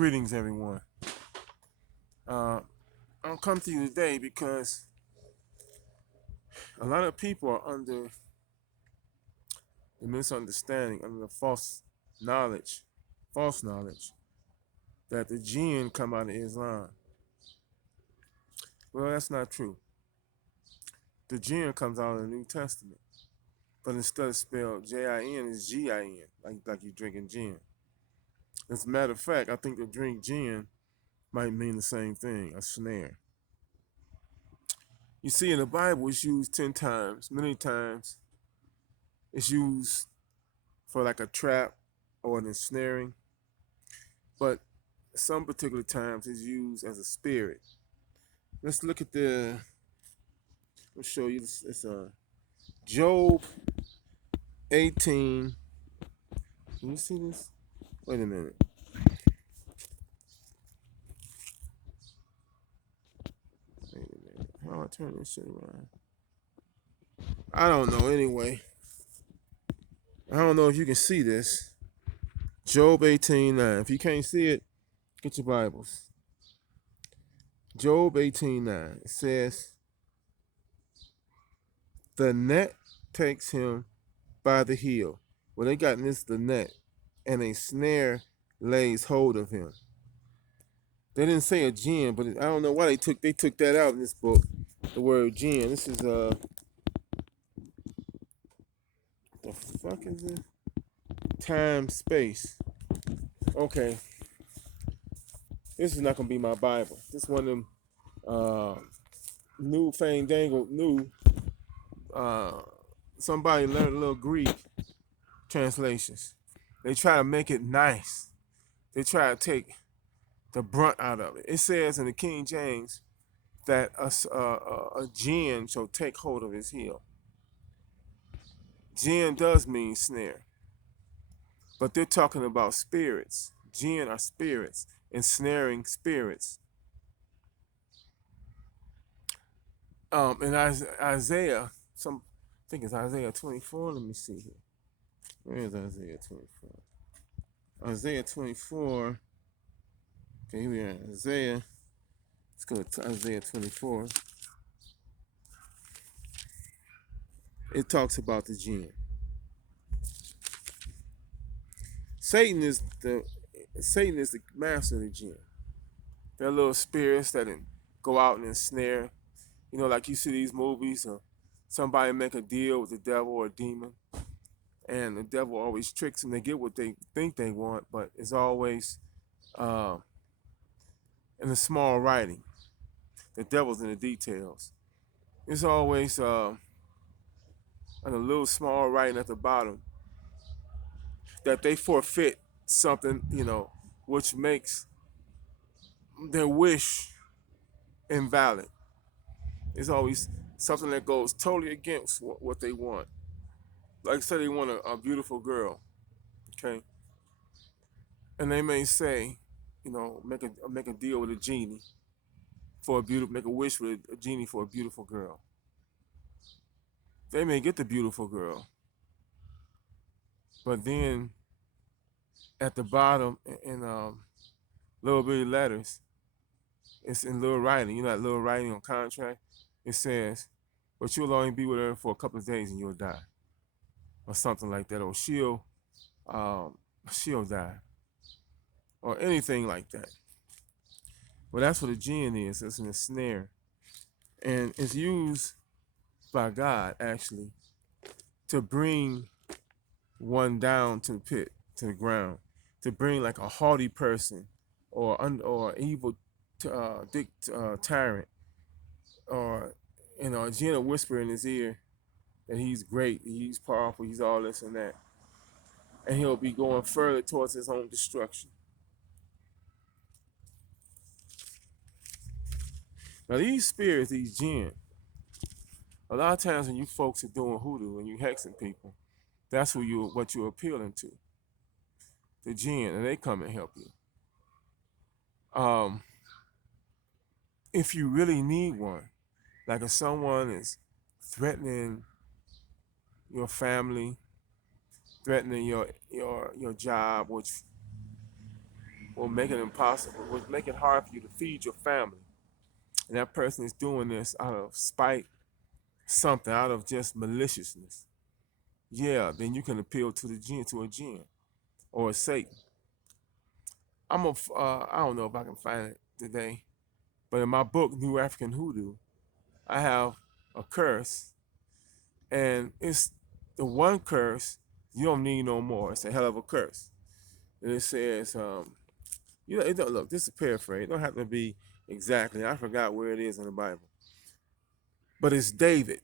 Greetings, everyone. I'll come to you today because a lot of people are under the misunderstanding, under the false knowledge that the Jinn come out of Islam. Well, that's not true. The Jinn comes out of the New Testament, but instead of spelled J-I-N, it's G-I-N, like you drinking gin. As a matter of fact, I think the drink gin might mean the same thing, a snare. You see, in the Bible, it's used 10 times, many times. It's used for like a trap or an ensnaring, but some particular times it's used as a spirit. Let's look at let's show you this. It's Job 18. Can you see this? Wait a minute. Wait a minute. How do I turn this shit around? I don't know anyway. I don't know if you can see this. Job 18:9. If you can't see it, get your Bibles. Job 18:9. It says, the net takes him by the heel. Well, they got this the net, and a snare lays hold of him. They didn't say a jinn, but I don't know why they took that out in this book. The word jinn. This is the fuck is it? Time space. Okay, this is not gonna be my Bible. This one of them new fandangled new. Somebody learned a little Greek translations. They try to make it nice. They try to take the brunt out of it. It says in the King James that a jinn shall take hold of his heel. Jinn does mean snare, but they're talking about spirits. Jinn are spirits, ensnaring spirits. In Isaiah, I think it's Isaiah 24. Let me see here. Where is Isaiah 24? Isaiah 24. Okay, here we are. Isaiah. Let's go to Isaiah 24. It talks about the jinn. Satan is the master of the jinn. They're little spirits that go out and ensnare. You know, like you see these movies, or somebody make a deal with the devil or a demon, and the devil always tricks them. They get what they think they want, but it's always uh, in the small writing. The devil's in the details. It's always in a little small writing at the bottom that they forfeit something, which makes their wish invalid. It's always something that goes totally against what they want. Like say they want a beautiful girl, okay, and they may say, make a deal with a genie make a wish with a genie for a beautiful girl. They may get the beautiful girl, but then at the bottom in little bitty letters, it's in little writing. You know that little writing on contract. It says, "But you'll only be with her for a couple of days and you'll die," or something like that, or um, she'll die, or anything like that. Well, that's what a jinn is. It's a snare, and it's used by God actually to bring one down to the pit, to the ground, to bring like a haughty person or evil tyrant, or a jinn will whisper in his ear that he's great, he's powerful, he's all this and that, and he'll be going further towards his own destruction. Now these spirits, these jinn, a lot of times when you folks are doing hoodoo and you hexing people, that's what you're appealing to, the jinn, and they come and help you. Um, if you really need one, like if someone is threatening your family, threatening your job, which will make it impossible, will make it hard for you to feed your family. And that person is doing this out of spite, something, out of just maliciousness. Yeah, then you can appeal to the jinn, to a jinn or a Satan. I don't know if I can find it today, but in my book, New African Hoodoo, I have a curse, and it's the one curse you don't need no more. It's a hell of a curse. And it says, it don't look. This is a paraphrase. It don't have to be exactly. I forgot where it is in the Bible, but it's David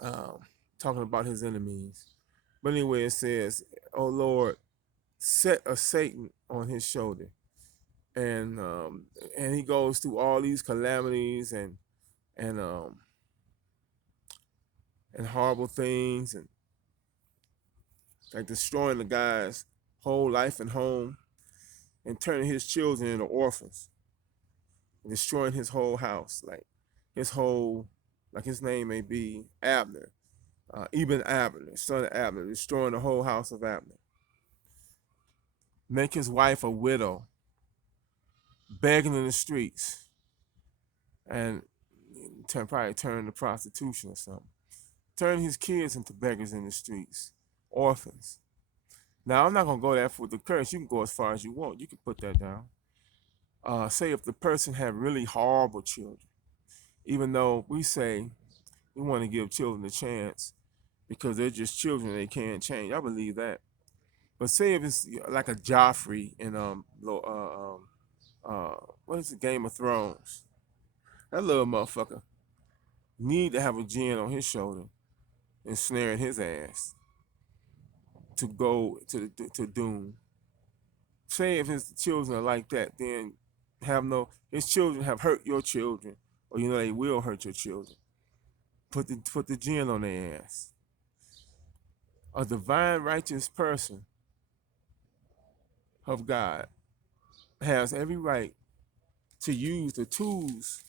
um, talking about his enemies. But anyway, it says, "Oh Lord, set a Satan on his shoulder," and he goes through all these calamities and um, and horrible things, and like destroying the guy's whole life and home, and turning his children into orphans, and destroying his whole house, like his whole, like his name may be Abner, Ibn Abner, son of Abner, destroying the whole house of Abner. Make his wife a widow, begging in the streets, and probably turn to prostitution or something. Turn his kids into beggars in the streets, orphans. Now, I'm not going to go there for the curse. You can go as far as you want. You can put that down. Say if the person had really horrible children, even though we say we want to give children a chance because they're just children, they can't change. I believe that. But say if it's like a Joffrey in what is the Game of Thrones? That little motherfucker need to have a jinn on his shoulder and snaring his ass to go to doom. Say if his children are like that, then his children have hurt your children, or they will hurt your children. Put the jinn on their ass. A divine righteous person of God has every right to use the tools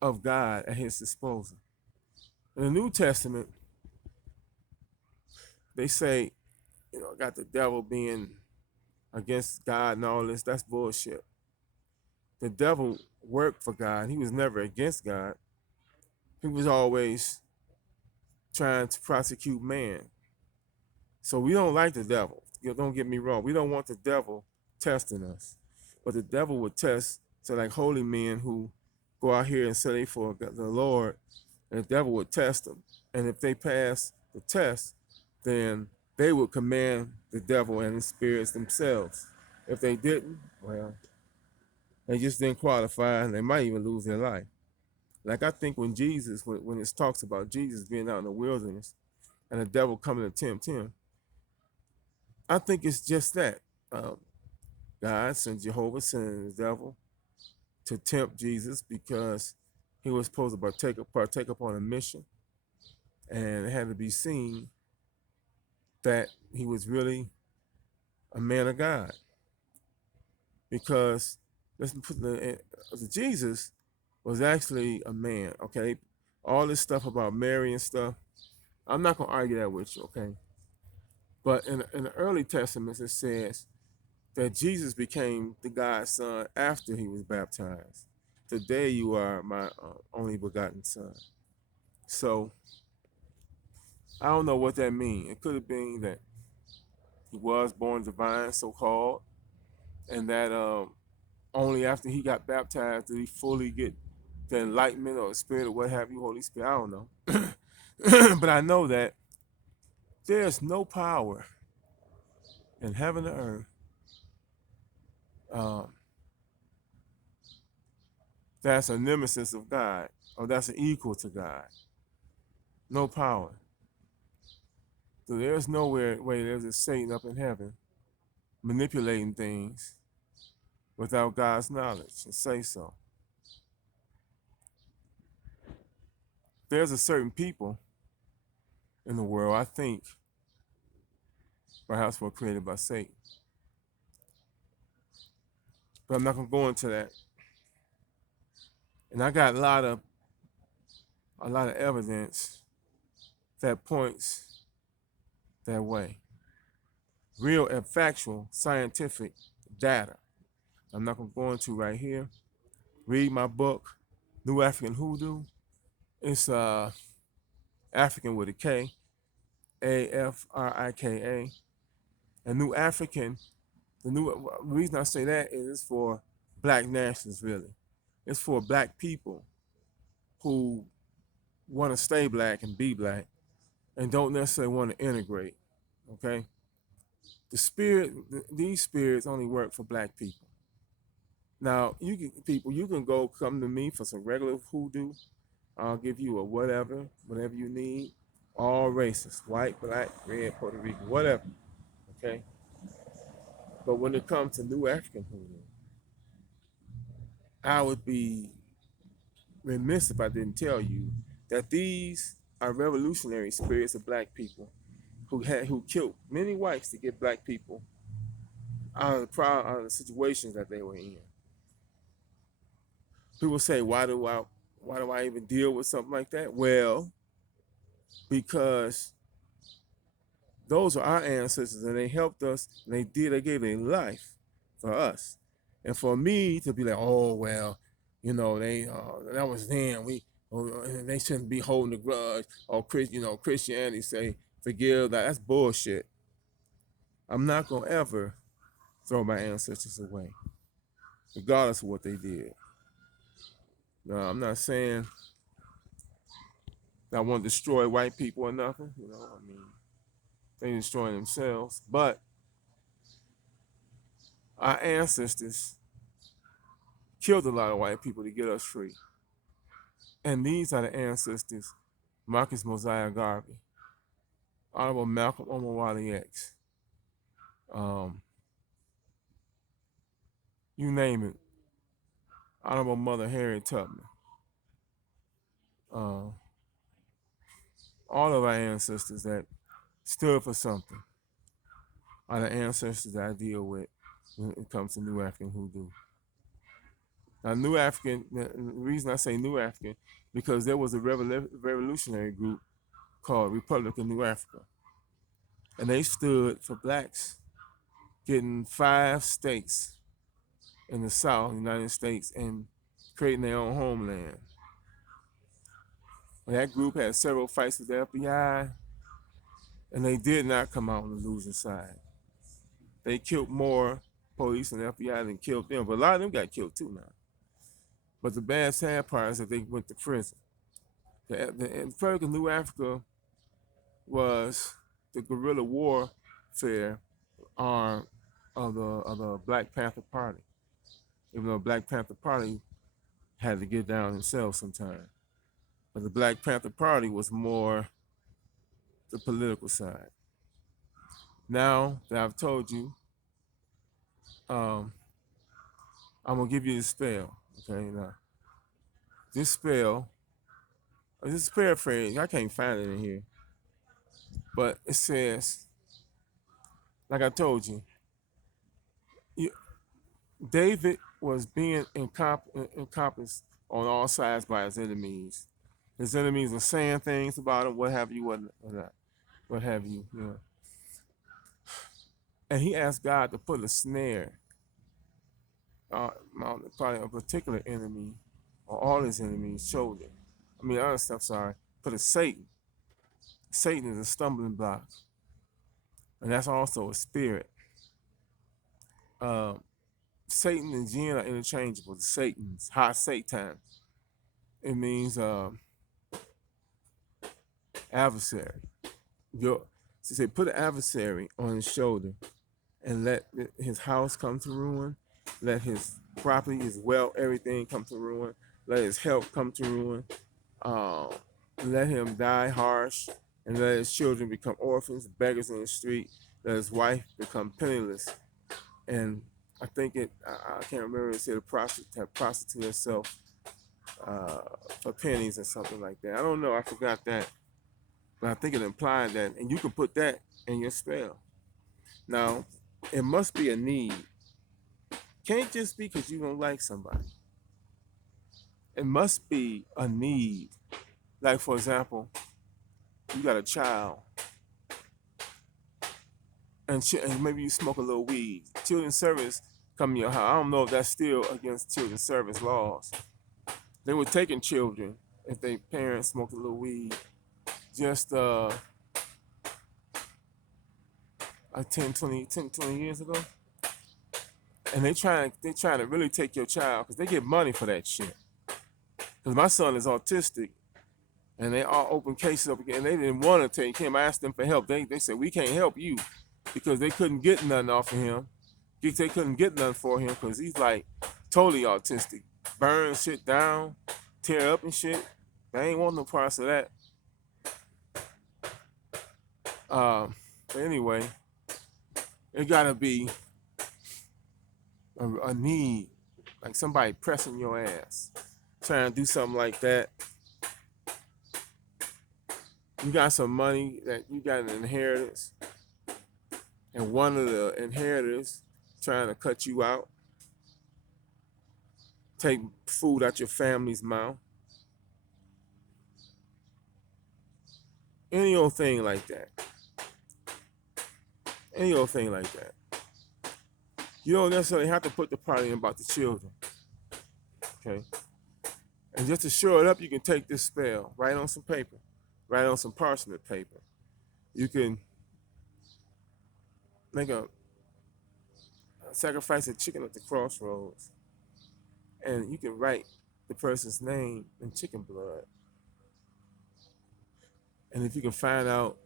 of God at his disposal. In the New Testament, they say, got the devil being against God and all this. That's bullshit. The devil worked for God. He was never against God. He was always trying to prosecute man. So we don't like the devil. Don't get me wrong. We don't want the devil testing us. But the devil would test, so like holy men who go out here and say they for the Lord, and the devil would test them. And if they pass the test, then they would command the devil and his spirits themselves. If they didn't, well, they just didn't qualify, and they might even lose their life. Like I think when it talks about Jesus being out in the wilderness and the devil coming to tempt him, I think it's just that. God sent Jehovah sent the devil to tempt Jesus because he was supposed to partake upon a mission, and it had to be seen that he was really a man of God. Because Jesus was actually a man, okay? All this stuff about Mary and stuff, I'm not going to argue that with you, okay? But in the early testaments, it says that Jesus became the God's son after he was baptized. Today you are my only begotten son. So I don't know what that means. It could have been that he was born divine, so-called, and that only after he got baptized did he fully get the enlightenment or the spirit or what have you, Holy Spirit. I don't know. But I know that there's no power in heaven or earth that's a nemesis of God or that's an equal to God. No power. So there's nowhere way there's a Satan up in heaven manipulating things without God's knowledge and say so. There's a certain people in the world, I think, perhaps were created by Satan. But I'm not gonna go into that. And I got a lot of evidence that points that way. Real and factual scientific data. I'm not going to go into right here. Read my book, New African Hoodoo. It's African with a K, Afrika. And New African, the reason I say that is it's for black nationalists, really. It's for black people who want to stay black and be black and don't necessarily want to integrate. Okay? These spirits only work for black people. Now, you can go come to me for some regular hoodoo. I'll give you a whatever you need. All races, white, black, red, Puerto Rican, whatever. Okay? But when it comes to New African hoodoo, I would be remiss if I didn't tell you that these are revolutionary spirits of black people who killed many whites to get black people out of the situations that they were in. People say, why do I even deal with something like that? Well, because those are our ancestors and they helped us and they gave their life for us. And for me to be like, oh well, they that was them. They shouldn't be holding a grudge. Or Christianity say forgive that. That's bullshit. I'm not gonna ever throw my ancestors away, regardless of what they did. No, I'm not saying that I want to destroy white people or nothing. I mean, they destroy themselves. But our ancestors killed a lot of white people to get us free. And these are the ancestors: Marcus Mosiah Garvey, Honorable Malcolm Omowale X, um, you name it, Honorable Mother Harriet Tubman. Uh, all of our ancestors that stood for something are the ancestors that I deal with when it comes to New African Hoodoo. Now, New African, the reason I say New African, because there was a revolutionary group called Republic of New Africa. And they stood for blacks getting 5 states in the South, United States, and creating their own homeland. And that group had several fights with the FBI, and they did not come out on the losing side. They killed more police and FBI than killed them, but a lot of them got killed too now. But the bad, sad part is that they went to prison. The Republic of New Africa was the guerrilla warfare arm of the Black Panther Party. Even though Black Panther Party had to get down themselves sometime. But the Black Panther Party was more the political side. Now that I've told you, I'm gonna give you this spell. Okay, now this spell, this is paraphrase. I can't find it in here, but it says, like I told you, David was being encompassed on all sides by his enemies. His enemies were saying things about him, what have you, what have you, And he asked God to put a snare on probably a particular enemy or all his enemies' shoulder. Other stuff, sorry. Put a Satan. Satan is a stumbling block. And that's also a spirit. Satan and Jinn are interchangeable. Satan's, hot Satan. It means adversary. So say put an adversary on his shoulder and let his house come to ruin, let his property, his wealth, everything come to ruin, let his health come to ruin, let him die harsh, and let his children become orphans, beggars in the street, let his wife become penniless. And I think I can't remember, it said prostitute herself for pennies or something like that. I don't know, I forgot that. But I think it implied that, and you can put that in your spell. Now, it must be a need. Can't just be because you don't like somebody. It must be a need. Like, for example, you got a child, and maybe you smoke a little weed. Children's Service come to your house. I don't know if that's still against children's service laws. They were taking children if their parents smoked a little weed just like 10, 20 years ago. And they trying to really take your child because they get money for that shit. Because my son is autistic and they all open cases up again. And they didn't want to take him. I asked them for help. They said, we can't help you because they couldn't get nothing off of him. They couldn't get nothing for him because he's like totally autistic. Burn shit down, tear up and shit. They ain't want no parts of that. But anyway, it gotta be a need, like somebody pressing your ass, trying to do something like that. You got some money that you got an inheritance, and one of the inheritors trying to cut you out, take food out your family's mouth. Any old thing like that. Any old thing like that. You don't necessarily have to put the part in about the children. Okay? And just to shore it up, you can take this spell, write on some paper, write on some parchment paper. You can make a sacrifice a chicken at the crossroads, and you can write the person's name in chicken blood. And if you can find out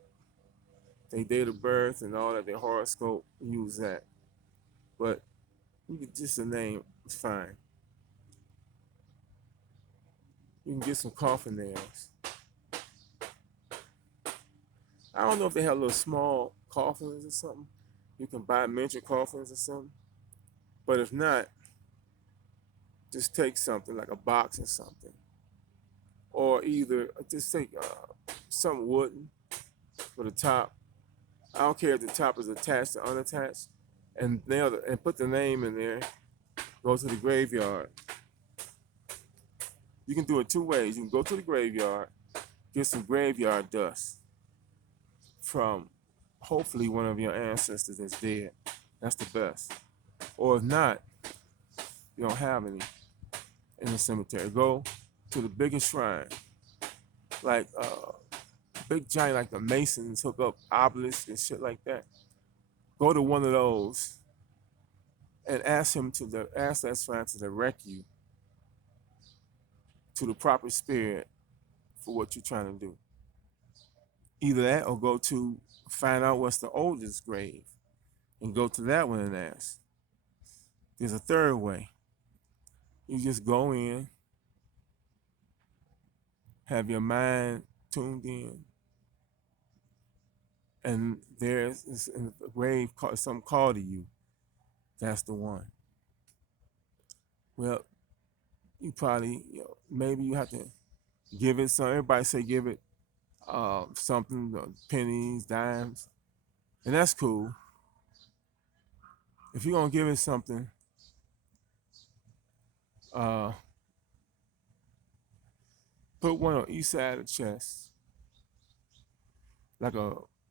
their date of birth and all that, their horoscope, use that. But you can just a name, it's fine. You can get some coffin nails. I don't know if they have little small coffins or something. You can buy miniature coffins or something. But if not, just take something like a box or something. Or either just take some wooden with a top. I don't care if the top is attached or unattached. And nail it and put the name in there. Go to the graveyard. You can do it two ways. You can go to the graveyard, get some graveyard dust from hopefully one of your ancestors that's dead. That's the best. Or if not, you don't have any in the cemetery. Go to the biggest shrine, like big giant, like the Masons hook up obelisks and shit like that. Go to one of those and ask that shrine to direct you to the proper spirit for what you're trying to do. Either that or go to find out what's the oldest grave and go to that one and ask. There's a third way. You just go in, have your mind tuned in, and there's a grave, something called to you. That's the one. Well, you probably, maybe you have to give it some. Everybody say give it something, pennies, dimes, and that's cool. If you're gonna give it something, put one on each side of the chest,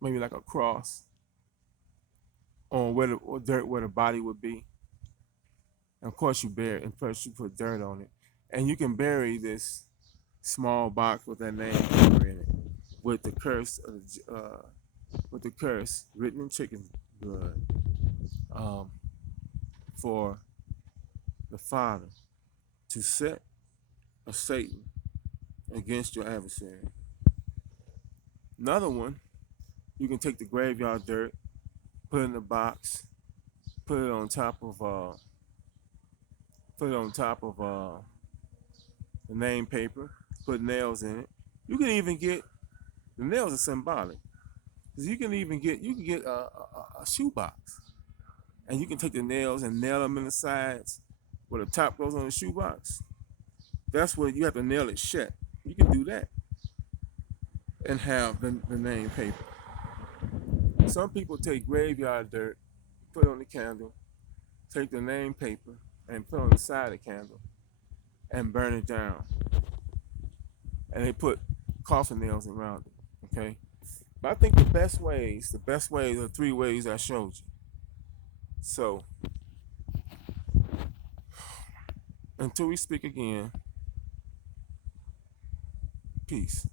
maybe like a cross on where the body would be. And of course you bury it, and first you put dirt on it, and you can bury this small box with that name in it, with the curse written in chicken blood, for the Father to set a Satan against your adversary. Another one, you can take the graveyard dirt, put it in a box, put it on top of the name paper, put nails in it. You can even get, the nails are symbolic, because you can get a shoebox, and you can take the nails and nail them in the sides where the top goes on the shoebox. That's where you have to nail it shut. You can do that and have the name paper. Some people take graveyard dirt, put it on the candle, take the name paper and put it on the side of the candle and burn it down. And they put coffin nails around it, okay? But I think the best ways are 3 ways I showed you. So Until we speak again, peace.